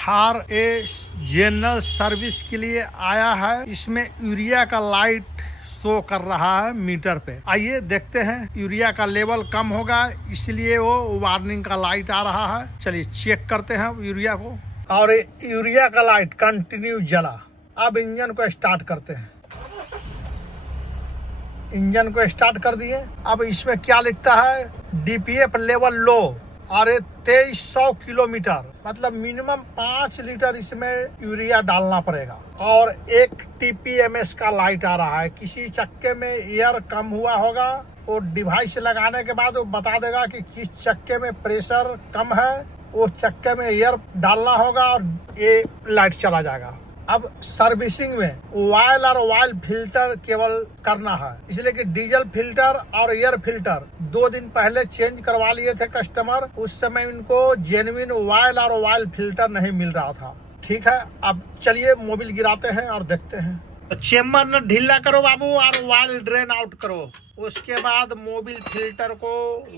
Thar a general service के लिए आया है। इसमें यूरिया का लाइट शो कर रहा है मीटर पे। आइए देखते हैं, यूरिया का लेवल कम होगा इसलिए वो वार्निंग का लाइट आ रहा है। चलिए चेक करते हैं यूरिया को। और यूरिया का लाइट कंटिन्यू जला। अब इंजन को स्टार्ट करते हैं। इंजन को स्टार्ट कर दिए। अब इसमें क्या लिखता है, डीपीएफ लेवल लो और 2300 किलोमीटर, मतलब मिनिमम 5 लीटर इसमें यूरिया डालना पड़ेगा। और एक टीपीएमएस का लाइट आ रहा है। किसी चक्के में एयर कम हुआ होगा, वो डिवाइस लगाने के बाद वो बता देगा कि किस चक्के में प्रेशर कम है, उस चक्के में एयर डालना होगा और ये लाइट चला जाएगा। अब सर्विसिंग में ऑयल और ऑयल फिल्टर केवल करना है, इसलिए कि डीजल फिल्टर और एयर फिल्टर 2 दिन पहले चेंज करवा लिए थे कस्टमर। उस समय उनको जेन्युइन ऑयल और ऑयल फिल्टर नहीं मिल रहा था। ठीक है, अब चलिए मोबिल गिराते हैं और देखते हैं। तो चेम्बर न ढीला करो बाबू और ऑयल ड्रेन आउट करो। उसके बाद मोबिल फिल्टर को,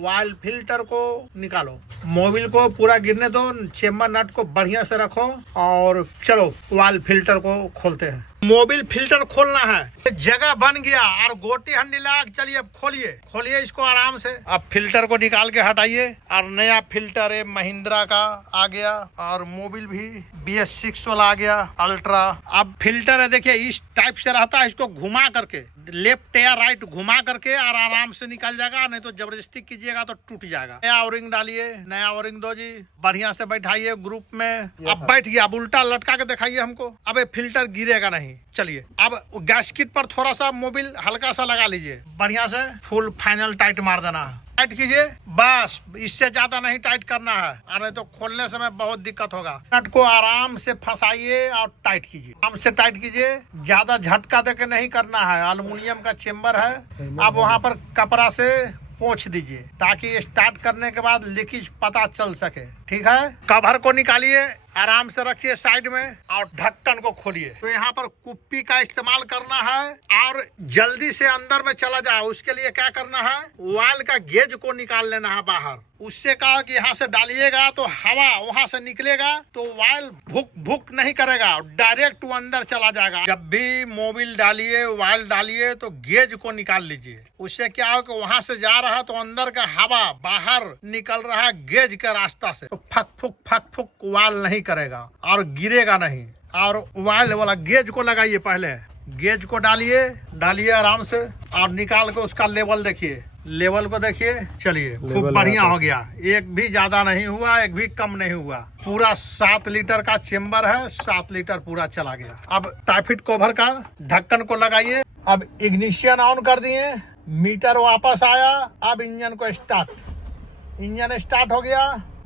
ऑयल फिल्टर को निकालो। मोबिल को पूरा गिरने दो, चेम्बर नट को बढ़िया से रखो और चलो ऑयल फिल्टर को खोलते हैं। मोबिल फिल्टर खोलना है। जगह बन गया और गोटी हंडी लगा। चलिए अब खोलिए इसको आराम से। अब फिल्टर को निकाल के हटाइए और नया फिल्टर है महिंद्रा का आ गया और मोबिल भी BS6 वाला आ गया अल्ट्रा। अब फिल्टर है, देखिए इस टाइप से रहता है। इसको घुमा करके लेफ्ट या राइट घुमा करके और आराम से निकल जाएगा, नहीं तो जबरदस्ती कीजिएगा तो टूट जाएगा। नया ओरिंग डालिए, नया ओरिंग दो जी, बढ़िया से बैठाइए ग्रुप में। अब बैठ गया। अब उल्टा लटका के दिखाइए हमको। अब ये फिल्टर गिरेगा नहीं। चलिए अब गैस्किट पर थोड़ा सा मोबिल हल्का सा लगा लीजिए, बढ़िया से फुल फाइनल टाइट मार देना है। टाइट कीजिए बस, इससे ज्यादा नहीं टाइट करना है, नहीं तो खोलने समय बहुत दिक्कत होगा। नट को आराम से फंसाइए और टाइट कीजिए, आराम से टाइट कीजिए। ज्यादा झटका देके नहीं करना है। एल्युमिनियम का चेम्बर है। अब वहाँ पर कपड़ा से पोंछ दीजिए ताकि स्टार्ट करने के बाद लीकेज पता चल सके। ठीक है, कवर को निकालिए, आराम से रखिए साइड में और ढक्कन को खोलिए। तो यहाँ पर कुप्पी का इस्तेमाल करना है और जल्दी से अंदर में चला जाए। उसके लिए क्या करना है, ऑयल का गेज को निकाल लेना है बाहर। उससे कहा कि यहाँ से डालिएगा तो हवा वहाँ से निकलेगा तो ऑयल भुक भुक नहीं करेगा, डायरेक्ट वो अंदर चला जाएगा। जब भी मोबिल डालिए, ऑयल डालिए तो गेज को निकाल लीजिए। उससे क्या हो कि वहाँ से जा रहा है तो अंदर का हवा बाहर निकल रहा है गेज के रास्ता से, तो फक फुक ऑयल नहीं करेगा और गिरेगा नहीं। और ऑयल वाला गेज को लगाइए, पहले गेज को डालिए आराम से और निकाल के उसका लेवल देखिए, लेवल को देखिए। चलिए खूब बढ़िया हो गया। एक भी ज्यादा नहीं हुआ, एक भी कम नहीं हुआ। पूरा 7 लीटर का चेम्बर है, 7 लीटर पूरा चला गया। अब टाइफिट कवर का ढक्कन को लगाइए। अब इग्निशन ऑन कर दिए, मीटर वापस आया। अब इंजन को इंजन स्टार्ट हो गया।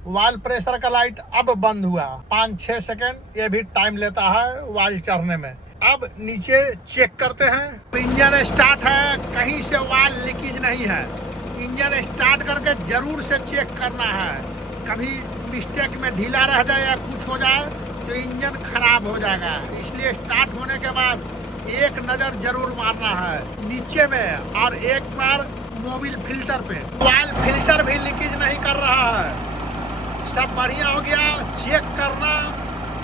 ऑयल प्रेशर का लाइट अब बंद हुआ। 5-6 सेकंड ये भी टाइम लेता है ऑयल चढ़ने में। अब नीचे चेक करते हैं। इंजन स्टार्ट है, कहीं से ऑयल लीकेज नहीं है। इंजन स्टार्ट करके जरूर से चेक करना है। कभी मिस्टेक में ढीला रह जाए या कुछ हो जाए तो इंजन खराब हो जाएगा। इसलिए स्टार्ट होने के बाद एक नजर जरूर मारना है नीचे में और एक बार मोबिल फिल्टर पे। ऑयल फिल्टर भी लीकेज नहीं कर रहा है, सब बढ़िया हो गया। चेक करना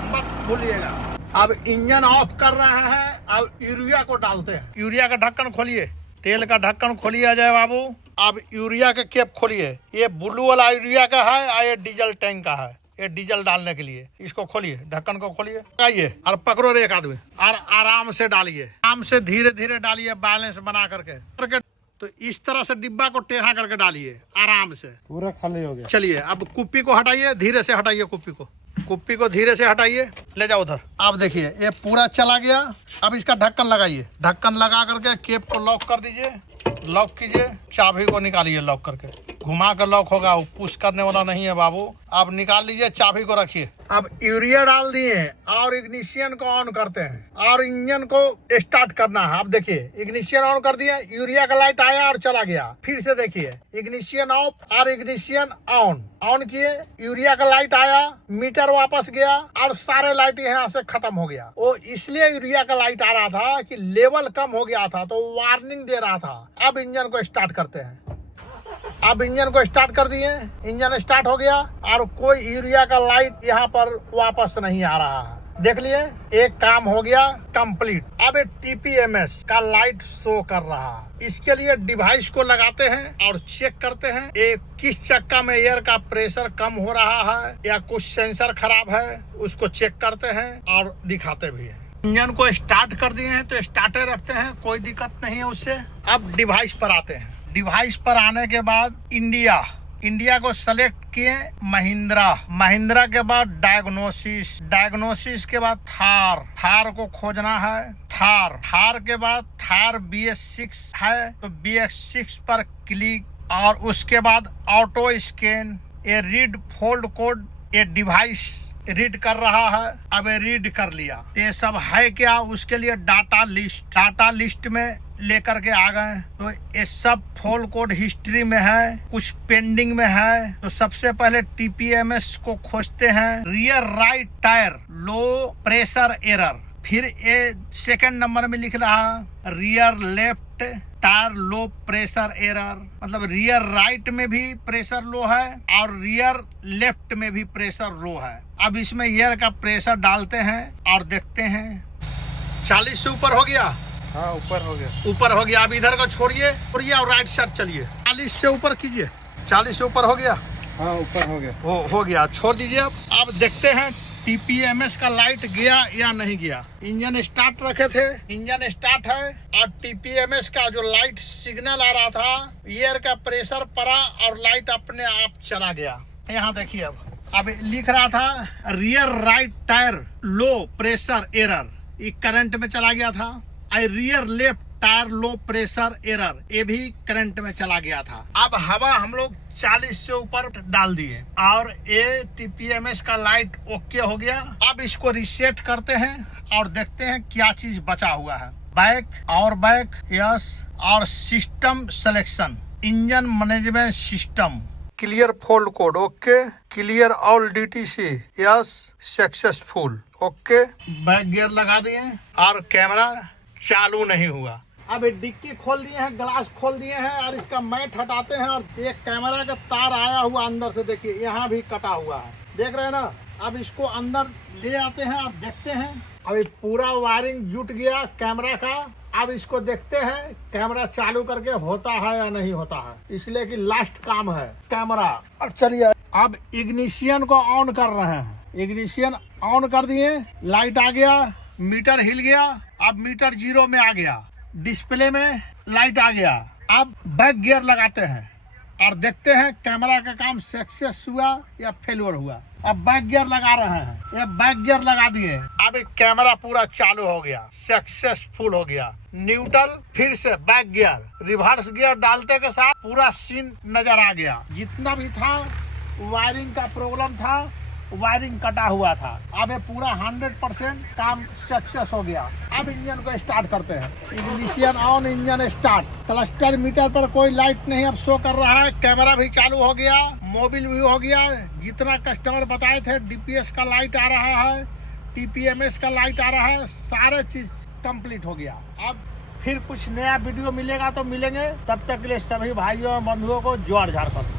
मत भूलिएगा। अब इंजन ऑफ कर रहा है। अब यूरिया को डालते हैं। यूरिया का ढक्कन खोलिए, तेल का ढक्कन खोलिए अजय बाबू। अब यूरिया का कैप खोलिए। ये ब्लू वाला यूरिया का है और ये डीजल टैंक का है। ये डीजल डालने के लिए इसको खोलिए, ढक्कन को खोलिए, आइए और पकड़ो एक आदमी और आराम से डालिए। आराम से धीरे धीरे डालिए, बैलेंस बना करके। तो इस तरह से डिब्बा को टेढ़ा करके डालिए आराम से। पूरा खाली हो गया। चलिए अब कुप्पी को हटाइए, धीरे से हटाइए कुप्पी को धीरे से हटाइए, ले जाओ उधर। अब देखिए ये पूरा चला गया। अब इसका ढक्कन लगाइए, ढक्कन लगा करके केप को लॉक कर दीजिए। लॉक कीजिए, चाबी को निकालिए, लॉक करके घुमा कर लॉक होगा, वो पुश करने वाला नहीं है बाबू। अब निकाल लीजिए, चाबी को रखिए। अब यूरिया डाल दिए और इग्निशन को ऑन करते हैं और इंजन को स्टार्ट करना है। अब देखिए इग्निशन ऑन कर दिया, यूरिया का लाइट आया और चला गया। फिर से देखिए इग्निशन ऑफ और इग्निशन ऑन किए, यूरिया का लाइट आया, मीटर वापस गया और सारे लाइट यहाँ से खत्म हो गया। वो इसलिए यूरिया का लाइट आ रहा था कि लेवल कम हो गया था तो वार्निंग दे रहा था। अब इंजन को स्टार्ट करते हैं। अब इंजन को स्टार्ट कर दिए, इंजन स्टार्ट हो गया और कोई यूरिया का लाइट यहाँ पर वापस नहीं आ रहा है। देख लिए, एक काम हो गया कंप्लीट। अब TPMS का लाइट शो कर रहा है। इसके लिए डिवाइस को लगाते हैं और चेक करते हैं एक किस चक्का में एयर का प्रेशर कम हो रहा है या कुछ सेंसर खराब है, उसको चेक करते हैं और दिखाते भी हैं। इंजन को स्टार्ट कर दिए हैं तो स्टार्टर रखते हैं, कोई दिक्कत नहीं है उससे। अब डिवाइस पर आते हैं। डिवाइस पर आने के बाद इंडिया को सेलेक्ट किए, महिंद्रा के बाद डायग्नोसिस के बाद थार को खोजना है, थार के बाद थार BS6 है तो BS6 पर क्लिक और उसके बाद ऑटो स्कैन, ये रीड फोल्ड कोड, ये डिवाइस रीड कर रहा है। अब ये रीड कर लिया, ये सब है क्या, उसके लिए डाटा लिस्ट में लेकर के आ गए। तो ये सब फोल्ड कोड हिस्ट्री में है, कुछ पेंडिंग में है। तो सबसे पहले TPMS को खोजते हैं, rear right tyre low pressure error. फिर ये सेकंड नंबर में लिख रहा rear left tyre low pressure error, मतलब रियर राइट में भी प्रेशर लो है और रियर लेफ्ट में भी प्रेशर लो है। अब इसमें एयर का प्रेशर डालते हैं और देखते हैं 40 से ऊपर हो गया। हाँ, ऊपर हो गया। अब इधर को छोड़िए और राइट साइड चलिए, 40 से ऊपर कीजिए। 40 से ऊपर हो गया। हाँ, ऊपर हो गया। हो गया, छोड़ दीजिए। अब देखते हैं TPMS का लाइट गया या नहीं गया। इंजन स्टार्ट रखे थे, इंजन स्टार्ट है और TPMS का जो लाइट सिग्नल आ रहा था, एयर का प्रेशर पड़ा और लाइट अपने आप चला गया। यहाँ देखिए, अब लिख रहा था rear right tyre low pressure error, ये करंट में चला गया था। Rear left tyre low pressure error, ये भी करंट में चला गया था। अब हवा हम लोग 40 से ऊपर डाल दिए और ये TPMS का लाइट ओके हो गया। अब इसको रिसेट करते हैं और देखते हैं क्या चीज बचा हुआ है। बैक यस और system selection, engine management system, clear fold code okay, clear all DTC yes, successful okay. Back gear लगा दिए और कैमरा चालू नहीं हुआ। अब डिक्की खोल दिए हैं, ग्लास खोल दिए हैं और इसका मैट हटाते हैं और एक कैमरा का तार आया हुआ अंदर से, देखिए यहाँ भी कटा हुआ है, देख रहे हैं ना। अब इसको अंदर ले आते हैं और देखते हैं। अभी पूरा वायरिंग जुट गया कैमरा का। अब इसको देखते हैं कैमरा चालू करके होता है या नहीं होता है, इसलिए कि लास्ट काम है कैमरा। अब चलिए, अब इग्निशियन को ऑन कर रहे हैं। इग्निशियन ऑन कर दिए, लाइट आ गया, मीटर हिल गया। अब मीटर 0 में आ गया, डिस्प्ले में लाइट आ गया। अब बैक गियर लगाते हैं और देखते हैं कैमरा का काम सक्सेस हुआ या फेलियर हुआ। अब बैक गियर लगा रहे हैं, ये बैक गियर लगा दिए। अब कैमरा पूरा चालू हो गया, सक्सेसफुल हो गया। न्यूट्रल, फिर से बैक गियर, रिवर्स गियर डालते के साथ पूरा सीन नजर आ गया। जितना भी था वायरिंग का प्रॉब्लम था, वायरिंग कटा हुआ था। अब ये पूरा 100% काम सक्सेस हो गया। अब इंजन को स्टार्ट करते हैं। Ignition on, engine start. Cluster meter पर कोई लाइट नहीं अब शो कर रहा है। कैमरा भी चालू हो गया, मोबिल भी हो गया। जितना कस्टमर बताए थे DPS का लाइट आ रहा है, TPMS का लाइट आ रहा है, सारे चीज कंप्लीट हो गया। अब फिर कुछ नया वीडियो मिलेगा तो मिलेंगे, तब तक के लिए सभी भाइयों और बंधुओं को जोहार झारखंड।